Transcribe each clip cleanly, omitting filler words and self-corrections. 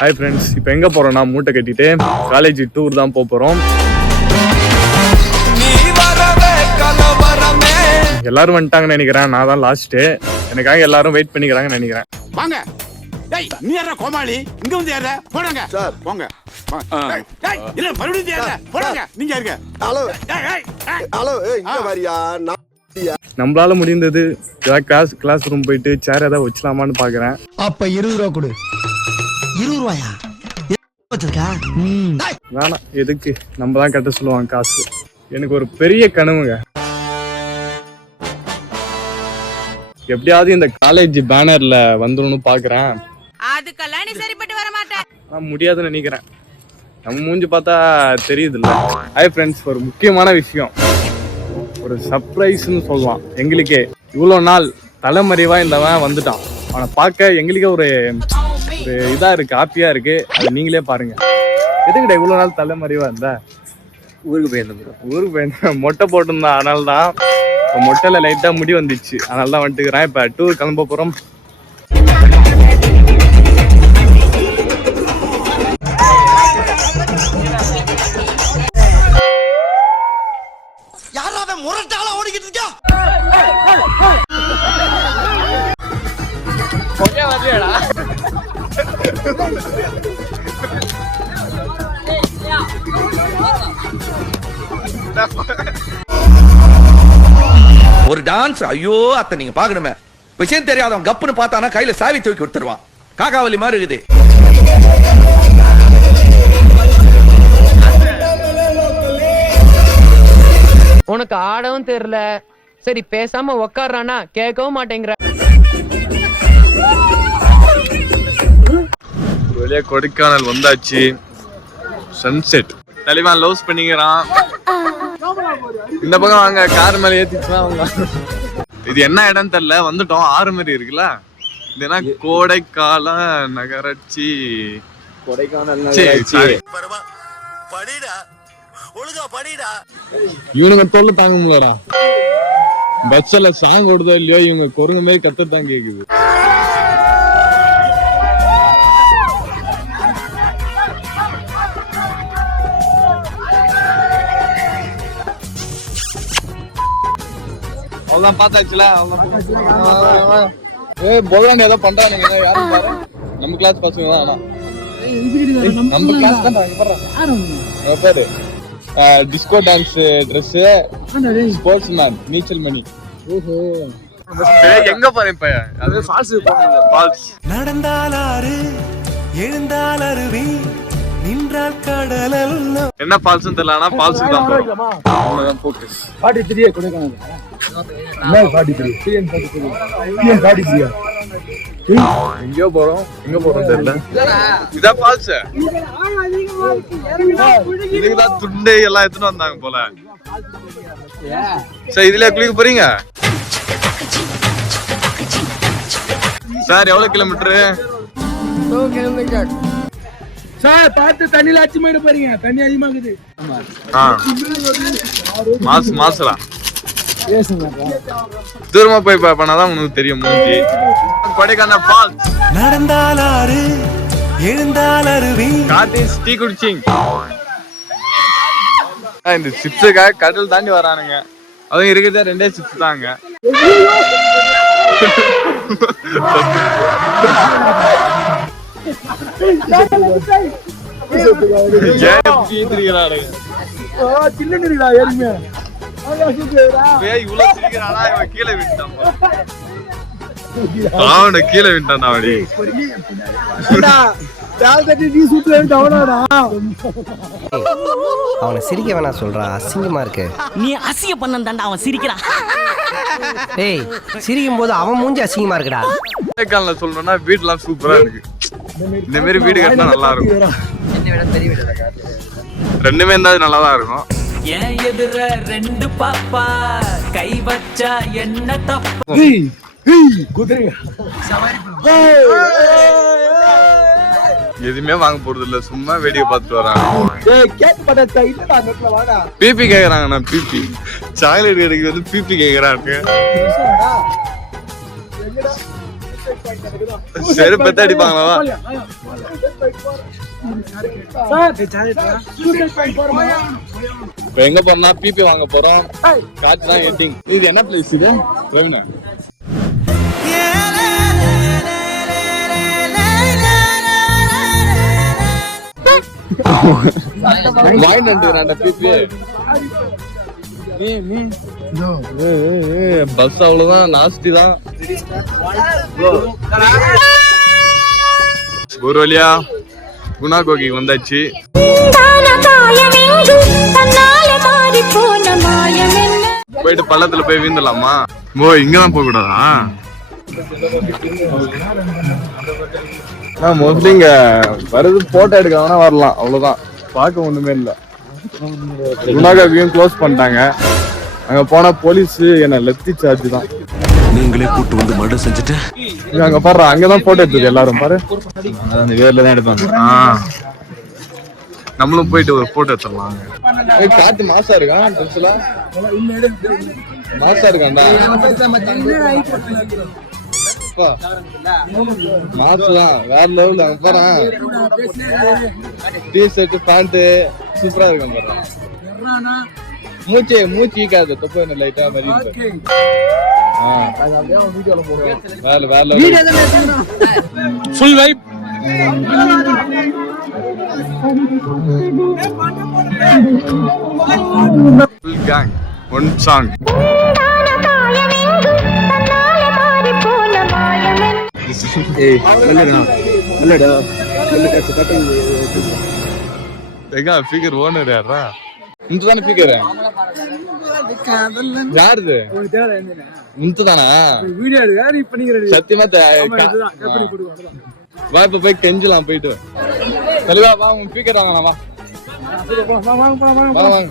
Hi friends, இப்போ எங்கே போகிறோம்னா மூட்டை கட்டிட்டு காலேஜ் டூர் தான் போகிறோம். எல்லாரும் வந்துட்டாங்கன்னு நினைக்கிறேன். நான் தான் லாஸ்ட்டு. எனக்காக எல்லாரும் வெயிட் பண்ணிக்கிறாங்கன்னு நினைக்கிறேன். வாங்க. டேய், நீ யாரா கோமாளி? இங்க வந்து யாரா? போடுங்க சார், போங்க. டேய், இல்ல மறுபடியும் யாரா? போடுங்க. நீங்க இருங்க. ஹலோ. டேய், ஹலோ, இங்க வரியா? நம்மளால முடிந்தது கிளாஸ் ரூம் போயிட்டு சேர் ஏதாவது வச்சலாமான்னு பாக்குறேன். அப்ப 20 ரூபா கொடு. 20 ரூபாயா? வேணாம், எதுக்கு? நம்ம தான் கட்ட சொல்லுவாங்க காசு. எனக்கு ஒரு பெரிய கனவுங்க, எப்படியாவது இந்த காலேஜ் பேனர்ல வந்துடணும்னு பாக்குறேன். அதுக்கெல்லாம் நீ சரிப்பட்டு வர மாட்டேன். நான் முடியாதுன்னு நினைக்கிறேன். நம்ம மூஞ்சி பார்த்தா தெரியுதுல்ல. ஹாய் ஃப்ரெண்ட்ஸ், ஒரு முக்கியமான விஷயம், ஒரு சர்ப்ரைஸ்ன்னு சொல்லலாம். எங்களுக்கே இவ்வளோ நாள் தலைமறைவா இந்தவன் வந்துட்டான். அவனை பார்க்க எங்களுக்கே ஒரு இதா இருக்கு, ஹாப்பியா இருக்கு. அதை நீங்களே பாருங்க. எதுக்கிட்ட இவ்வளோ நாள் தலைமறைவா இருந்தா? ஊருக்கு போயிருந்தேன். மொட்டை போட்டிருந்தான், அதனால தான். மொட்டையில லைட்டா முடி வந்துச்சு, அதனால தான் வந்துட்டுக்கிறேன். இப்போ டூர் கிளம்ப போறோம். ஒரு டான்ஸ், ஐயோ அத்தை நீங்க பாக்கணுமே. விஷயம் தெரியாதவன் கப்புன்னு பார்த்தானா கையில சாவி தூக்கி விட்டுருவான். காக்காவலி மாதிரி இருக்குது. உனக்கு ஆடவும் தெரியல, சரி பேசாம உக்காடுறானா கேட்கவும் மாட்டேங்கிற. வெளியே கொடைக்கானல் வந்தாச்சு. சன்செட். தலைவன் லவ்ஸ் பண்ணிக்கிறான். இந்த பக்கம் வாங்க, கார் மேல ஏத்திச்சுனா அவங்க. இது என்ன இடம் தெரியல, வந்துட்டோம். ஆறு மாதிரி இருக்குல்ல, இது என்ன? கோடைக்கால நகராட்சி. கொடைக்கானல் இவனுங்க தொல்லை தாங்க முடியலடா. பஸ்ல சாங் ஓடுதோ இல்லையோ, இவங்க குரங்கு மாதிரி கத்துதான் கேக்குது. அவ்வளவுதான், பார்த்தாச்சுல. போலான்னு ஏதோ பண்றானுங்க. யாரும் பாரு, நம்ம கிளாஸ் பசங்க தான். ஆனா நம்ம கிளாஸ் தான் பாரு. Disco dance dress, sports man, நீச்சல் மணி. ஓஹோ, எங்க பாரு இப்ப? அது ஃபால்ஸ் போறாங்க. ஃபால்ஸ். நடந்தாலாறு எழுந்தால் அருவி நின்றால் கடல். என்ன ஃபால்ஸ்னு தெரியல, ஆனா ஃபால்ஸ் தான் போறோம். ஃபோக்கஸ் 43 கொடைக்கானல். என்ன 43? எங்க போறோம் தெரியல. இதான் ஃபால்ஸ். இதுதான் துண்டை எல்லாம் எடுத்துட்டு வந்தாங்க போல. சரி, இதுல குளிக்க போறீங்க சார்? எவ்வளவு கிலோமீட்டரு சார்? பார்த்து தண்ணியில அச்சு போயிட போறீங்க. தண்ணி அதிகமாகுது. மாசலா தூரமா போய் பண்ணாதான் உனக்கு தெரியும் மூஞ்சி. கொடைக்கானல் ஃபால்ஸ். நடந்தாலாறு எழுந்தால் அருவி. கார்த்திஸ் டீ குடிச்சிங். இந்த சிப்ஸுக்காக கடல் தாண்டி வரானுங்க. அதுவும் இருக்கிறதே 2 சிப்ஸ் தாங்க. கீழே விட்டான். அவனை சிரிக்க வேணா சொல்றா, அசிங்கமா இருக்கு. நீ அசிங்க பண்ணதாண்டா அவன் சிரிக்கிறான். ஏய், சிரிக்கும் போது அவன் மூஞ்சி அசிங்கமா இருக்குடா. கொடைக்கானல்ல சொல்லணும்னா வீடுலாம் சூப்பரா இருக்கு. இந்த மாதிரி வீடு கட்டினா நல்லா இருக்கும். ரெண்டுமே இருந்தாலும் நல்லா தான் இருக்கும். ஏன் எதிர 2 பாப்பா கை வச்சா என்ன தப்பு? எதுவுமே வாங்க போறது இல்ல, சும்மா வேடிக்கை பார்த்துட்டு வராங்க. பிபி கேக்குறாங்க. நான் பிபி சாக்லேட் கடைக்கு வந்து பிபி கேக்குறாங்க. செருப்பத்தை அடிப்பாங்களா? இப்ப எங்க போறோம்னா பிபி வாங்க போறோம். காட்சி தான் எட்டிங். இது என்ன பிளேஸ் இது? சொல்லுங்க. வாங்கிட்டு பிபி பஸ் அவ்வளவுதான், நாஸ்தி தான். ஒரு வழியா குணா கோகிக்கு வந்தாச்சு. போயிட்டு பள்ளத்துல போய் வீந்துடலாமா? ஓ, இங்கதான் போக கூடாதா? மோஸ்ட்லி இங்க வருது போட்டோ எடுக்காமனா வரலாம், அவ்வளவுதான். பார்க்க ஒண்ணுமே இல்ல. குணா கோகியும் க்ளோஸ் பண்ணிட்டாங்க. அங்க போனா போலீஸ் என்ன லெப்டி சார்ஜ் தான். நீங்களே கூட்டு வந்து மர்டர் செஞ்சுட்டு அங்க பாரு, அங்கதான் போட்டோ எடுத்தது எல்லாரும். பாரு, அந்த வேர்ல தான் எடுப்பாங்க. நம்மளும் போயிட்டு ஒரு போட்டோ எடுத்துடலாம். காத்து மாசா இருக்கான், மாசா இருக்காண்டா. மாசுதான் வேற லெவல்ல. அங்க பாரு, டி ஷர்ட் பேண்ட் சூப்பரா இருக்கும். பாரு, மூச்சு ஈக்காது. தொப்ப என்ன லைட்டா மாதிரி full vibe. Full gang, one song. எங்க ஃபிகர் ஓனர் யாரா? இன்துதானே ஃபிகர்? யாருது? இன்துதானா? சத்தியமா வா, இப்ப போய் கெஞ்சலாம். போயிட்டு தெளிவா வா, உன் ஃபிகர் வாங்கலாம். வா வாங்க.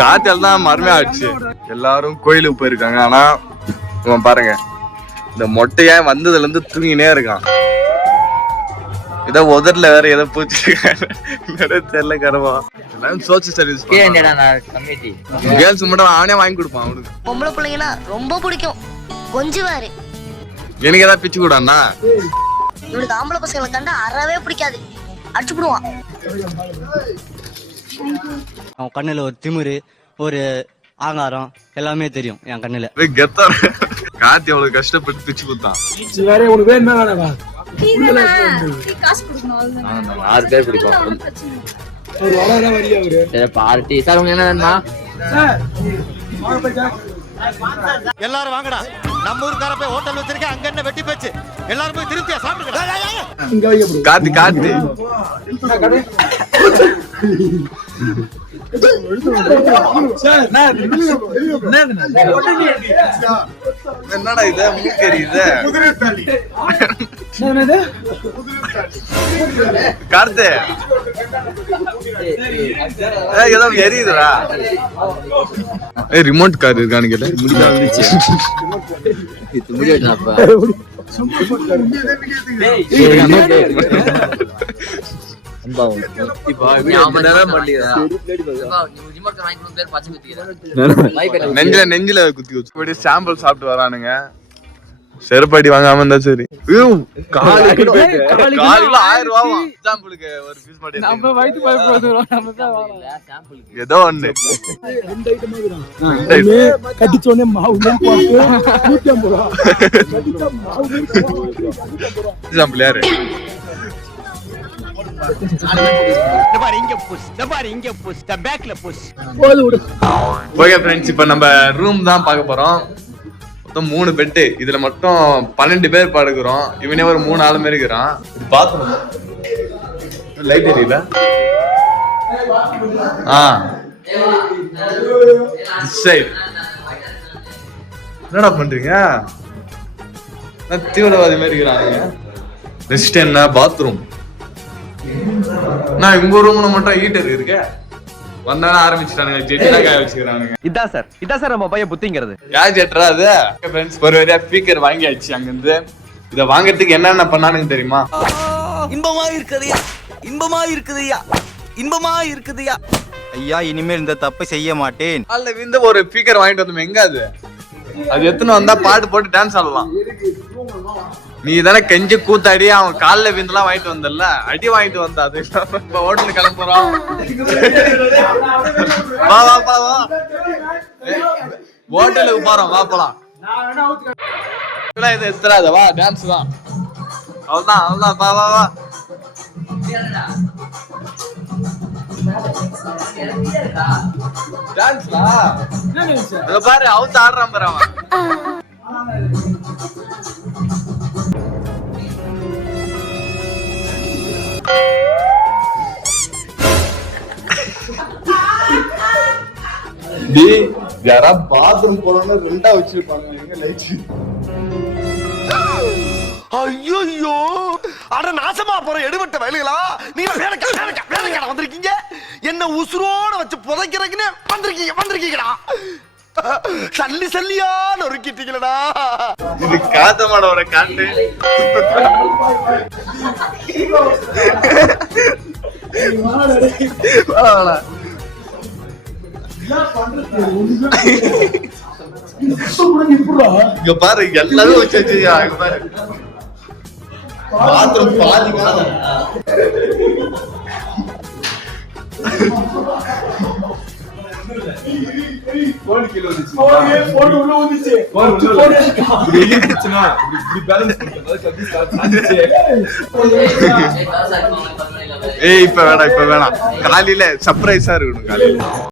காய்ச்சல் தான் மருமையா ஆச்சு. எல்லாரும் கோயிலுக்கு போயிருக்காங்க. ஆனா இவன் பாருங்க, இந்த மொட்டையா வந்ததுல இருந்து தூங்கினே இருக்கான். ஏதோ உதர்ல வேற ஏதோ பூச்சி தெரியல கரவா. சோசியல் சர்வீஸ் கேர்ள்ஸ் மட்டும் அவனே வாங்கி கொடுப்பான். அவனுக்கு பொம்பளை பிள்ளைங்கன்னா ரொம்ப பிடிக்கும். கொஞ்சுவாரு. எனக்கு ஏதாவது பிச்சு கூடாண்ணா. இவனுக்கு ஆம்பளை பசங்களை கண்டா அறவே பிடிக்காது, அடிச்சுடுவான். அவன் கண்ணுல ஒரு திமிரு, ஒரு ஆங்காரம் எல்லாமே தெரியும் என் கண்ணுல. கெத்தா காத்தி அவ்வளவு கஷ்டப்பட்டு பிச்சு கொடுத்தான். எல்லாரும் வாங்கடா, நம்ம ஊருக்கார போய் ஹோட்டல் வச்சிருக்கேன், அங்க என்ன வெட்டி போச்சு, எல்லாரும் போய் திருப்தியா சாப்பிடுங்க. காத்தி காத்தி என்னடா இது? மூக்கறி இது கார்த்து ஏதோ எரியுதுடா. ரிமோட் கார் இருக்கான்னு கேட்டேன். நெஞ்சில குத்தி குத்தி சாம்பிள் சாப்பிட்டு வரானுங்க. செருப்படி வாங்காம இருந்தா சரி. காலுக்கு 1000 ரூபாய் சாம்பிளுக்கு ஒரு பீஸ் மட்டும். நம்ம வயித்து ஏதோ ஒண்ணு கட்டிச்சோனே மாவு சாம்பிள் யாரு? ஓகே ஃப்ரெண்ட்ஸ், இப்ப நம்ம ரூம் தான் பார்க்க போறோம். மொத்தம் 3 பெட்டு. இதுல மட்டும் 12 பேர் படுக்கிறோம். இவனே ஒரு 3 ஆளு மாரி இருக்கிறான். பாத்ரூம் லைட் எரியல. என்னடா பண்றீங்க? தீவிரவாதி மாதிரி இருக்கிறாங்க. நெக்ஸ்ட் என்ன? பாத்ரூம். நான் உங்க ரூம்ல மட்டும் ஹீட்டர் இருக்கு. வந்தாலும் ஆரம்பிச்சுட்டானுங்க. ஜெட்டிலாம் காய வச்சுக்கிறானுங்க. இதான் சார் நம்ம பையன் புத்திங்கிறது. யார் ஜெட்டரா அது? ஃப்ரெண்ட்ஸ், ஒரு வழியா ஸ்பீக்கர் வாங்கியாச்சு. அங்கிருந்து இதை வாங்குறதுக்கு என்னென்ன பண்ணானுங்க தெரியுமா? இன்பமா இருக்குதுயா, இன்பமா இருக்குதுயா, இன்பமா இருக்குதுயா. ஐயா இனிமேல் இந்த தப்பை செய்ய மாட்டேன். காலில் விழுந்து ஒரு ஸ்பீக்கர் வாங்கிட்டு வந்தோம், எங்க அது? அது எத்தனை வந்தா பாட்டு போட்டு டான்ஸ் ஆடலாம். நீ தானே கெஞ்சி கூத்தாடி அவன் காலில் விழுந்துலாம் வாங்கிட்டு வந்தல, அடி வாங்கிட்டு வந்தா. அது இப்ப ஹோட்டலுக்கு கிளம்புறோம். வா வா வா வா, ஹோட்டலுக்கு போறோம், வா போலாம். இது எத்தராத, வா டான்ஸ் தான். அவ்வளவுதான் அவ்வளவுதான், வா வா வா. டான்ஸ்லா இத பாரு, அவுத்து ஆடுறான் பாரு அவன். டேய் யாரா பாத்ரூம் போறோம்னு ரெண்டா வச்சிருப்பாங்க, எங்க லைட். ஐயோ, அட நாசமா போற எடுபட்ட வயலுகளா, நீங்க வேலைக்கார வந்திருக்கீங்க, என்ன உசுரோட வச்சு புதைக்கிறதுக்குன்னு வந்திருக்கீங்களா? சல்லி சல்லியா நொறுக்கிட்டீங்களா? இது காத்தமாடோட காட்டு. இங்க பாரு, எல்லாரும் வச்சு வச்சிருக்காங்க பாரு. பாத்ரூம் பாதி ஏய் இப்ப வேணாம், காலையில சர்ப்ரைஸா இருக்கணும் காலையில.